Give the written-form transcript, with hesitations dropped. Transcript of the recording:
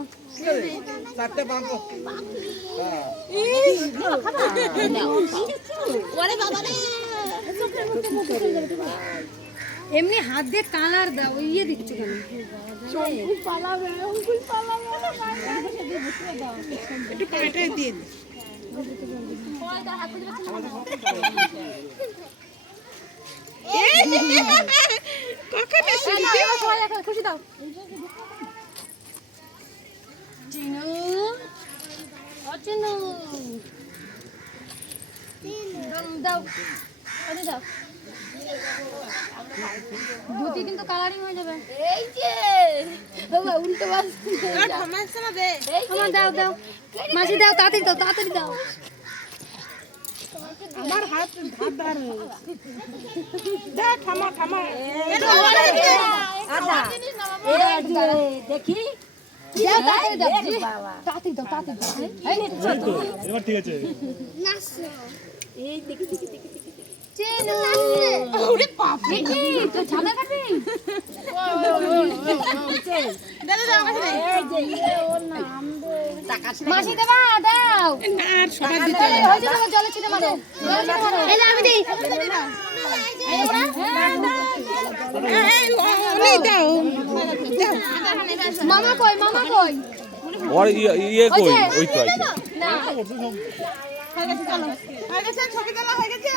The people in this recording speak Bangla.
দাও চারটে বাঁধো। এমনি হাত দিয়ে কালার দাও ইয়ে দিচ্ছ কেন একটু কেটে দিন। খুশি দাও চিনু অচিনু দাও দাও ধুতি কিন্তু কালারিং হয়ে যাবে এই যে বাবা উল্টো বাস আমার দাও দাও মাসি দাও তাড়াতাড়ি দাও আমার হাত ধার ধার হয়ে গেছে। দেখ থামা দেখি এবার ঠিক আছে মাসি দেবা দাও জলে ছিটে মারো আমি দিই মামা কই ওর ইয়ে কই ওই তো না ছবি তোলা হয়ে গেছে।